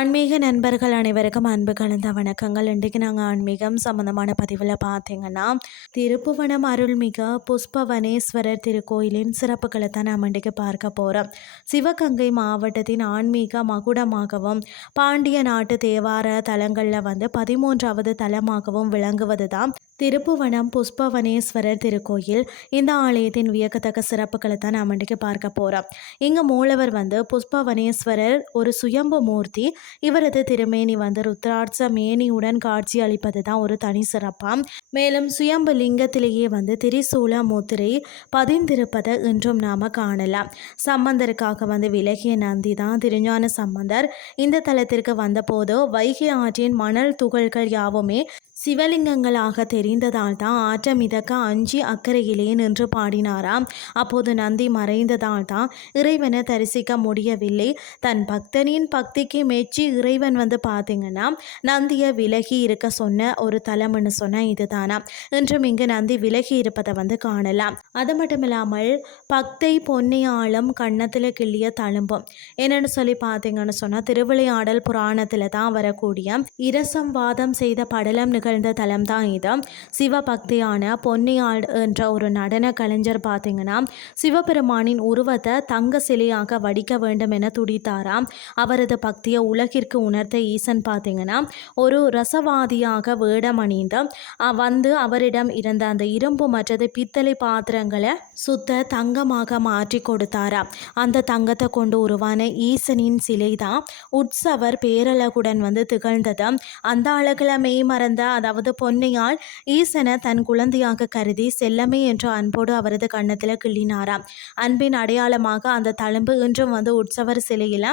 ஆன்மீக நண்பர்கள் அனைவருக்கும் அன்பு கலந்த வணக்கங்கள். இன்றைக்கு நாங்கள் ஆன்மீகம் சம்மந்தமான பதிவில் பார்த்தீங்கன்னா, திருப்புவனம் அருள்மிகு புஷ்பவனேஸ்வரர் திருக்கோயிலின் சிறப்புகளை தான் நாம் இன்றைக்கு பார்க்க போகிறோம். சிவகங்கை மாவட்டத்தின் ஆன்மீக மகுடமாகவும் பாண்டிய நாட்டு தேவார தலங்களில் 13வது தலமாகவும் விளங்குவது தான் திருப்புவனம் புஷ்பவனேஸ்வரர் திருக்கோயில். இந்த ஆலயத்தின் வியக்கத்தக்க சிறப்புகளை தான் நாம் இன்றைக்கு பார்க்க போகிறோம். இங்கே மூலவர் புஷ்பவனேஸ்வரர் ஒரு சுயம்பு மூர்த்தி. இவரது திருமேனி ருத்ராட்ச மேனியுடன் காட்சி அளிப்பது தான் ஒரு தனி சிறப்பாம். மேலும் சுயம்பு லிங்கத்திலேயே திரிசூல முத்திரை பதிந்திருப்பதை இன்றும் நாம காணலாம். சம்பந்தருக்காக விலகிய நந்தி தான் திருஞான சம்பந்தர் இந்த தலத்திற்கு வந்தபோது வைகை ஆற்றின் மணல் துகள்கள் யாவுமே சிவலிங்கங்களாக தெரிந்ததால் தான் ஆற்ற மிதக்க அஞ்சி அக்கறையிலே நின்று பாடினாராம். அப்போது நந்தி மறைந்ததால் தான் இறைவனை தரிசிக்க முடியவில்லை. தன் பக்தனின் பக்திக்கு மெச்சி இறைவன் பார்த்தீங்கன்னா நந்தியை விலகி இருக்க சொன்ன ஒரு தலம்னு சொன்ன இதுதானா. இன்றும் இங்கு நந்தி விலகி இருப்பதை காணலாம். அது மட்டும் இல்லாமல் பக்தை பொன்னியாலும் கன்னத்தில் கிள்ளிய தழும்பும் என்னன்னு சொல்லி பார்த்தீங்கன்னு சொன்னால் திருவிளையாடல் புராணத்தில் தான் வரக்கூடிய இரசம் வாதம் செய்த படலம் நிகழ்ந்த தலம் தான் இது. சிவபக்தியான பொன்னியாள் என்ற ஒரு நடன கலைஞர் பார்த்தீங்கன்னா சிவபெருமானின் உருவத்தை தங்க சிலையாக வடிக்க வேண்டும் என துடித்தாராம். அவரது பக்தியை உலகிற்கு உணர்த்த ஈசன் பார்த்தீங்கன்னா ஒரு ரசவாதியாக வேடம் அணிந்து அவரிடம் இருந்த அந்த இரும்பு மற்றது பித்தளை பாத்திரங்களை சுத்த தங்கமாக மாற்றி கொடுத்தாராம். அந்த தங்கத்தை கொண்டு உருவான ஈசனின் சிலை தான் உற்சவர் பேரழகுடன் திகழ்ந்தது. அந்த அழகுல மெய் மறந்த அதாவது பொன்னையால் ஈசனை தன் குழந்தையாக கருதி செல்லமே என்ற அன்போடு அவரது கன்னத்தில் கிள்ளினாராம். அன்பின் அடையாளமாக அந்த தழும்பு இன்றும் உற்சவர் சிலையில்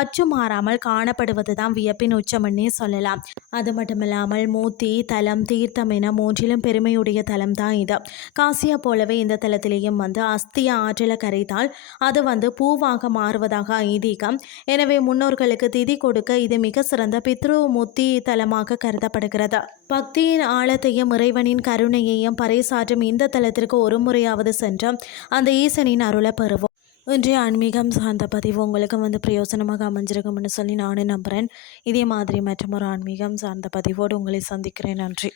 அச்சு மாறாமல் காணப்படுவது தான் வியப்பின் உச்சமன்னே சொல்லலாம். அது மட்டுமில்லாமல் மூர்த்தி தலம் தீர்த்தம் என மூன்றிலும் பெருமையுடைய தலம் தான் இது. காசியை போலவே இந்த தலத்திலேயும் அஸ்திய ஆற்றில கரைத்தால் அது பூவாக மாறுவதாக ஐதீகம். எனவே முன்னோர்களுக்கு திதி கொடுக்க இது மிக சிறந்த பித்ரு முத்தி தலமாக கருதப்படுகிறது. பக்தியின் ஆழத்தையும் இறைவனின் கருணையையும் பறைசாற்றும் இந்த தலத்திற்கு ஒரு முறையாவது சென்று அந்த ஈசனின் அருளை பெறுவோம். இன்றைய ஆன்மீகம் சார்ந்த பதிவு உங்களுக்கு பிரயோசனமாக அமைஞ்சிருக்கும்னு சொல்லி நானும் நம்புகிறேன். இதே மாதிரி மற்றும் ஒரு ஆன்மீகம் சார்ந்த பதிவோடு உங்களை சந்திக்கிறேன். நன்றி.